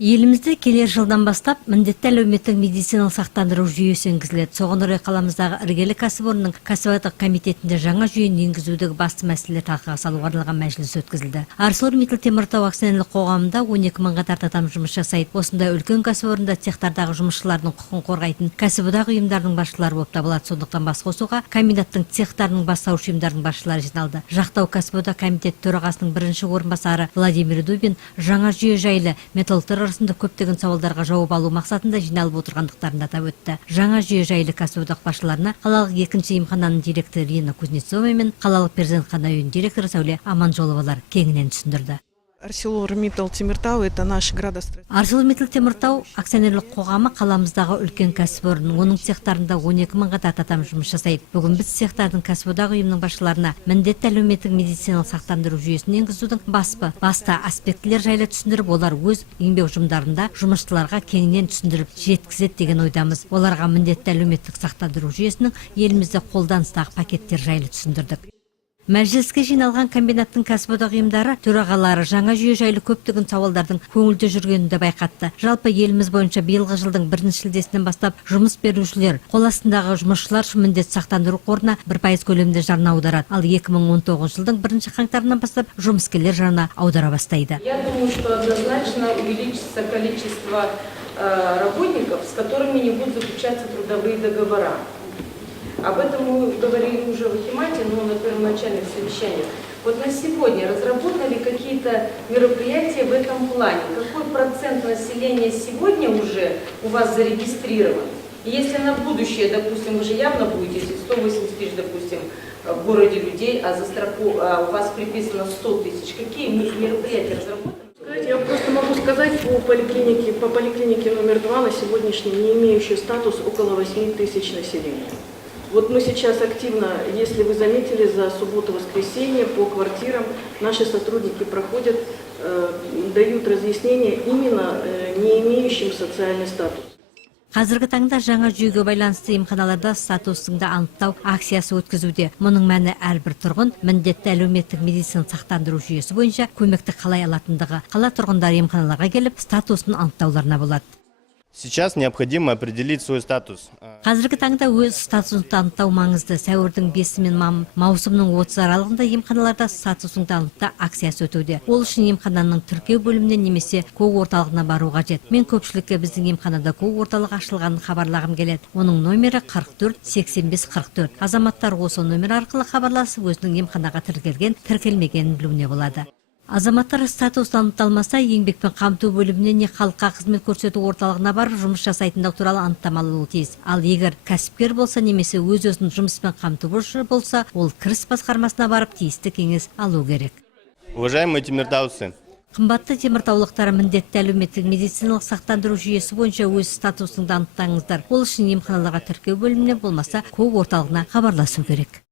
Елімізде келер жылдан бастап міндетті әлеуметтік медициналық сақтандыру жүйесі енгізіледі. Соған орай қаламыздағы іргелі кәсіпорынның кәсіподақ комитетінде жаңа жүйені енгізудегі басты мәселелер талқыға салуға арналған мәжіліс өткізілді. ArcelorMittal Теміртау акционерлік қоғамында 12 мыңға тарта адам жұмыс жасайды. Осындай үлкен кәсіпорында цехтардағы жұмысшылардың құқығын қорғайтын кәсіподақ ұйымдарының басшылары болып табылады. Сондықтан бас қосуға комбинаттың цехтарының бастауыш ұйымдарының басшылары жиналды. Жақтау кәсіподақ комитеті төрағасының бірінші орынбасары Владимир Дубин жаңа жүйе жайлы металлургтар арасында көптеген сауалдарға жауап алу мақсатында жиналып отырғандықтарын атап өтті. Жаңа жүйе жайлы кәсіподақ басшыларына қалалық екінші емхананың директоры Ирина Кузнецова мен қалалық перзентхана үйінің директоры Сәуле Аманжоловалар кеңінен түсіндірді. ArcelorMittal Теміртау – это наш градостроитель. ArcelorMittal Теміртау акционерлік қоғамы қаламыздағы үлкен кәсіпорын. Оның цехтарында 12 мыңға тарта адам жұмыс жасайды. Бүгін біз цехтардың кәсіподақ ұйымының басшыларына міндетті әлеуметтік медициналық сақтандыру жүйесін енгізудің басты аспектілер жайлы түсіндіріп, олар өз еңбек ұжымдарында жұмысшыларға кеңінен түсіндіріп жеткізеді деген ойдамыз. Оларға міндетті әлеуметтік сақтандыру жүйесінің елімізде қолданыстағы пакеттер жайлы түсіндірдік. Мәжіліске жиналған комбинаттың кәсіподақ ұйымдары төрағалары жаңа жүйе жайлы көптеген сауалдардың көңілде жүргенін де байқатты. Жалпы еліміз бойынша биылғы жылдың 1 шілдесінен бастап жұмыс берушілер қол астындағы жұмысшылар үшін міндетті сақтандыру қорына 1% көлемінде жарна аударады. Ал 2019 жылдың 1 қаңтарынан бастап жұмыскерлер жарна аудара бастайды. Я думаю, что однозначно увеличится количество работников, с которыми не будут заключаться трудовые договора. Об этом мы говорили уже в Ахимате, но на первоначальных совещаниях. Вот на сегодня разработаны ли какие-то мероприятия в этом плане? Какой процент населения сегодня уже у вас зарегистрирован? И если на будущее, допустим, вы же явно будете, если 180 тысяч, допустим, в городе людей, а у вас приписано 100 тысяч, какие мероприятия разработаны? Я просто могу сказать по поликлинике номер 2 на сегодняшний не имеющий статус около 8 тысяч населения. Вот мы сейчас активно, если вы заметили, за субботу-воскресенье по квартирам наши сотрудники проходят, дают разъяснения именно не имеющим социальный статус. Қазіргі таңда жаңа жүйеге байланысты емханаларда статусыңды анықтау акциясы өткізуде. Мұның мәні әрбір тұрғын міндетті әлеуметтік медицина сақтандыру жүйесі бойынша көмекті қалай алатындығы. Қала тұрғындары емханаларға келіп статусын анықтауларына болады. Сейчас необходимо определить свой статус. Қазіргі таңда өз статусыңды анықтау маңызды. Сәуірдің 5 мен маусымның 30 аралығында емханаларда статусыңды анықта акциясы өтуде. Ол үшін емхананың тіркеу бөліміне немесе КО орталығына бару қажет. Мен көпшілікке біздің емханада КО орталығы ашылғанын хабарлағым келеді. Оның номері 44 85 44. Азаматтар осы номер арқылы хабарласып, өзінің емханаға тіркелмегенін білуіне болады. Азаматтар статус анықталмаса, еңбекпен қамту бөліміне не халыққа қызмет көрсету орталығына барып жұмыс жасайтындығы туралы анықтама алуы тиіс. Ал егер кәсіпкер болса немесе өз-өзін жұмыспен қамтушы болса, ол кіріс басқармасына барып тиісті кеңес алу керек. Уважаемые теміртауцы, Қымбатты теміртаулықтар, міндетті әлеуметтік медициналық сақтандыру жүйесі бойынша өз статусыңды анықтаңыздар. Ол үшін емханаларға тіркеу бөліміне болмаса КО орталығына хабарласу керек.